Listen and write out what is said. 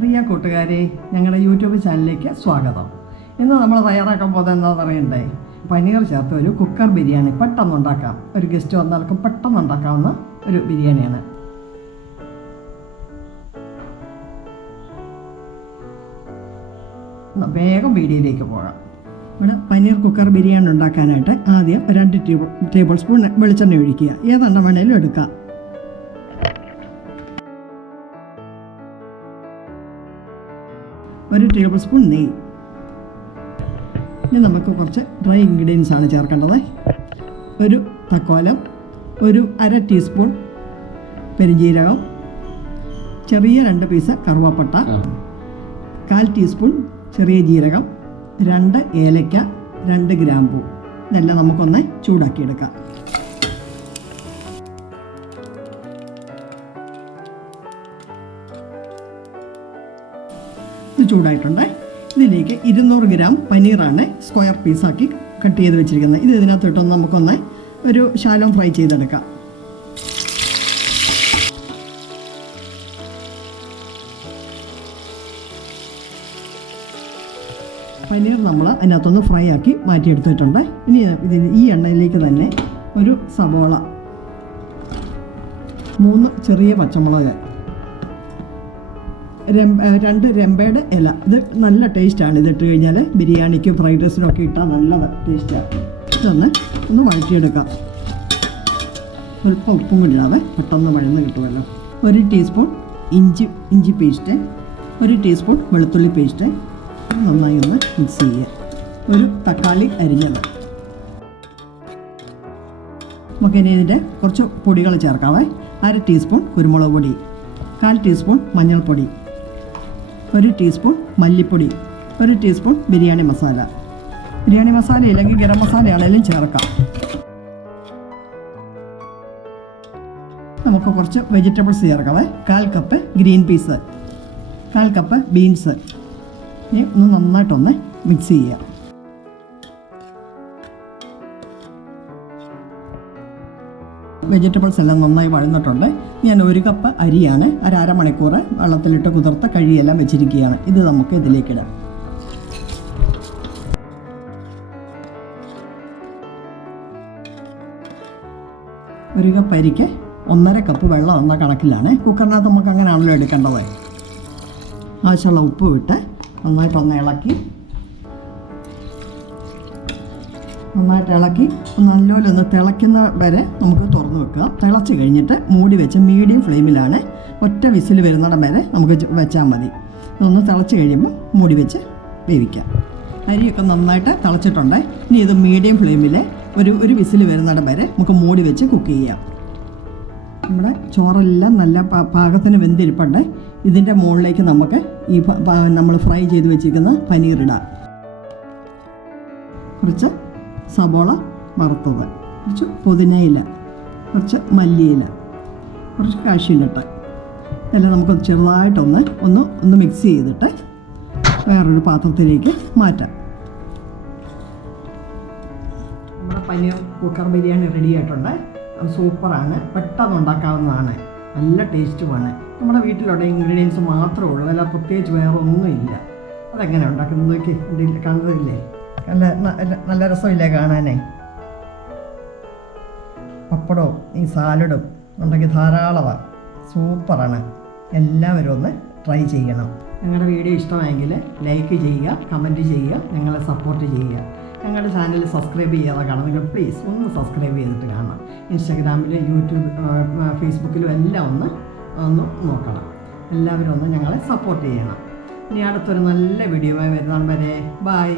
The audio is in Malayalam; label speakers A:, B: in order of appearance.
A: പ്രിയ കൂട്ടുകാരെ ഞങ്ങളുടെ യൂട്യൂബ് ചാനലിലേക്ക് സ്വാഗതം. ഇന്ന് നമ്മൾ തയ്യാറാക്കാൻ പോകുന്നത് എന്താ പറയണ്ടേ? പനീർ ചേർത്ത് ഒരു കുക്കർ ബിരിയാണി പെട്ടെന്ന് ഉണ്ടാക്കാം. ഒരു ഗസ്റ്റ് വന്നാൽക്കും പെട്ടെന്ന് ഉണ്ടാക്കാവുന്ന ഒരു ബിരിയാണിയാണ്. വേഗം വീഡിയോയിലേക്ക് പോകാം. ഇവിടെ പനീർ കുക്കർ ബിരിയാണി ഉണ്ടാക്കാനായിട്ട് ആദ്യം രണ്ട് ടേബിൾ ടേബിൾ സ്പൂൺ വെളിച്ചെണ്ണ ഒഴിക്കുക. ഏതെണ്ണം വേണേലും എടുക്കാം. ഒരു ടേബിൾ സ്പൂൺ നെയ്യ്. ഇനി നമുക്ക് കുറച്ച് ഡ്രൈ ഇൻഗ്രീഡിയൻസ് ആണ് ചേർക്കേണ്ടത്. ഒരു തക്കോലം ഒരു അര ടീസ്പൂൺ പെരിഞ്ജീരകം ചെറിയ രണ്ട് പീസ് കറുവപ്പട്ട കാൽ ടീസ്പൂൺ ചെറിയ ജീരകം രണ്ട് ഏലക്ക രണ്ട് ഗ്രാമ്പൂ. ഇതെല്ലാം നമുക്കൊന്ന് ചൂടാക്കിയെടുക്കാം. ഇത് ചൂടായിട്ടുണ്ട്. ഇതിലേക്ക് ഇരുന്നൂറ് ഗ്രാം പനീറാണ് സ്ക്വയർ പീസാക്കി കട്ട് ചെയ്ത് വെച്ചിരിക്കുന്നത്. ഇത് ഇതിനകത്ത് ഇട്ടൊന്ന് നമുക്കൊന്ന് ഒരു ശാലം ഫ്രൈ ചെയ്തെടുക്കാം. പനീർ നമ്മൾ അതിനകത്തൊന്ന് ഫ്രൈ ആക്കി മാറ്റിയെടുത്തിട്ടുണ്ട്. ഇനി ഇതിന് ഈ എണ്ണയിലേക്ക് തന്നെ ഒരു സവോള മൂന്ന് ചെറിയ പച്ചമുളക് രണ്ട് രമ്പയുടെ ഇല. ഇത് നല്ല ടേസ്റ്റാണ്. ഇത് ഇട്ട് കഴിഞ്ഞാൽ ബിരിയാണിക്കും ഫ്രൈഡ് റൈസിനും ഒക്കെ ഇട്ടാൽ നല്ല ടേസ്റ്റാണ് ഇതൊന്ന് ഒന്ന് വഴറ്റിയെടുക്കാം. അല്പം ഉപ്പും കൂടിയാതെ പെട്ടെന്ന് വഴന്ന് കിട്ടുമല്ലോ ഒരു ടീസ്പൂൺ ഇഞ്ചി ഇഞ്ചി പേസ്റ്റ്. ഒരു ടീസ്പൂൺ വെളുത്തുള്ളി പേസ്റ്റ്. നന്നായി ഒന്ന് മിക്സ് ചെയ്യുക. ഒരു തക്കാളി അരിഞ്ഞത്. നമുക്കിനി ഇതിന്റെ കുറച്ച് പൊടികൾ ചേർക്കാവേ. അര ടീസ്പൂൺ കുരുമുളക് പൊടി. കാൽ ടീസ്പൂൺ മഞ്ഞൾപ്പൊടി. ഒരു ടീസ്പൂൺ മല്ലിപ്പൊടി ഒരു ടീസ്പൂൺ ബിരിയാണി മസാല. ബിരിയാണി മസാല ഇല്ലെങ്കിൽ ഗരം മസാല ആണെങ്കിലും ചേർക്കാം. നമുക്ക് കുറച്ച് വെജിറ്റബിൾസ് ചേർക്കാവേ. കാൽ കപ്പ് ഗ്രീൻ പീസ് കാൽ കപ്പ് ബീൻസ്. ഇനി ഒന്ന് നന്നായിട്ടൊന്ന് മിക്സ് ചെയ്യാം വെജിറ്റബിൾസ് എല്ലാം നന്നായി വഴന്നിട്ടുണ്ട്. ഞാൻ ഒരു കപ്പ് അരിയാണ്. ഒരു അരമണിക്കൂർ വെള്ളത്തിലിട്ട് കുതിർത്ത കഴിയെല്ലാം വെച്ചിരിക്കുകയാണ്. ഇത് നമുക്ക് ഇതിലേക്കിടാം ഒരു കപ്പ് അരിക്ക് ഒന്നര കപ്പ് വെള്ളം എന്ന കണക്കിലാണ്. കുക്കറിനകത്ത് നമുക്ക് അങ്ങനെയാണല്ലോ എടുക്കേണ്ടത്. ആവശ്യമുള്ള ഉപ്പ് വിട്ട് നന്നായിട്ടൊന്ന് ഇളക്കി നന്നായിട്ട് ഇളക്കി നല്ലപോലെ ഒന്ന് തിളയ്ക്കുന്ന വരെ നമുക്ക് തുറന്ന് വെക്കുക തിളച്ച് കഴിഞ്ഞിട്ട് മൂടി വെച്ച് മീഡിയം ഫ്ലെയിമിലാണ് ഒറ്റ വിസിൽ വരുന്നിടം വരെ നമുക്ക് വെച്ചാൽ മതി. ഇതൊന്ന് തിളച്ച് കഴിയുമ്പോൾ മൂടി വെച്ച് വേവിക്കാം. അരിയൊക്കെ നന്നായിട്ട് തിളച്ചിട്ടുണ്ട്. ഇനി ഇത് മീഡിയം ഫ്ലെയിമിൽ ഒരു ഒരു വിസിൽ വരുന്നിടം വരെ നമുക്ക് മൂടി വെച്ച് കുക്ക് ചെയ്യാം. നമ്മുടെ ചോറെല്ലാം നല്ല പാകത്തിന് വെന്തിരിപ്പുണ്ട്. ഇതിന്റെ മുകളിലേക്ക് നമുക്ക് ഈ നമ്മൾ ഫ്രൈ ചെയ്ത് വെച്ചിരിക്കുന്ന പനീർ ഇടാം കുറച്ച് സബോള വറുത്തത്. കുറച്ച് പുതിനയില കുറച്ച് മല്ലിയില കുറച്ച് കാഷ്യൂനട്ട് എല്ലാം നമുക്ക് ചെറുതായിട്ടൊന്ന് ഒന്ന് ഒന്ന് മിക്സ് ചെയ്തിട്ട് വേറൊരു പാത്രത്തിലേക്ക് മാറ്റാം. നമ്മുടെ പനീർ കുക്കർ ബിരിയാണി റെഡി ആയിട്ടുണ്ട്. സൂപ്പറാണ്. പെട്ടെന്ന് ഉണ്ടാക്കാവുന്നതാണ്. നല്ല ടേസ്റ്റുമാണ്. നമ്മുടെ വീട്ടിലുള്ള ഇൻഗ്രീഡിയൻസ് മാത്രമേ ഉള്ളൂ. അല്ല പ്രത്യേകിച്ച് വേറെ ഒന്നുമില്ല അതെങ്ങനെ ഉണ്ടാക്കുന്നത് നോക്കി കണ്ടതില്ലേ? നല്ല നല്ല രസമില്ലേ കാണാനേ? പപ്പടവും ഈ സാലഡും ഉണ്ടെങ്കിൽ ധാരാളമാണ് സൂപ്പറാണ്. എല്ലാവരും ഒന്ന് ട്രൈ ചെയ്യണം. ഞങ്ങളുടെ വീഡിയോ ഇഷ്ടമായെങ്കിൽ ലൈക്ക് ചെയ്യുക കമന്റ് ചെയ്യുക ഞങ്ങളെ സപ്പോർട്ട് ചെയ്യുക. ഞങ്ങളുടെ ചാനൽ സബ്സ്ക്രൈബ് ചെയ്യാതെ നിങ്ങൾ പ്ലീസ് ഒന്ന് സബ്സ്ക്രൈബ് ചെയ്തിട്ട് കാണണം. ഇൻസ്റ്റാഗ്രാമിലും യൂട്യൂബ് ഫേസ്ബുക്കിലും എല്ലാം ഒന്ന് ഒന്ന് നോക്കണം. എല്ലാവരും ഒന്ന് ഞങ്ങളെ സപ്പോർട്ട് ചെയ്യണം. ഇനി അടുത്തൊരു നല്ല വീഡിയോ ആയി വരെ. ബായ്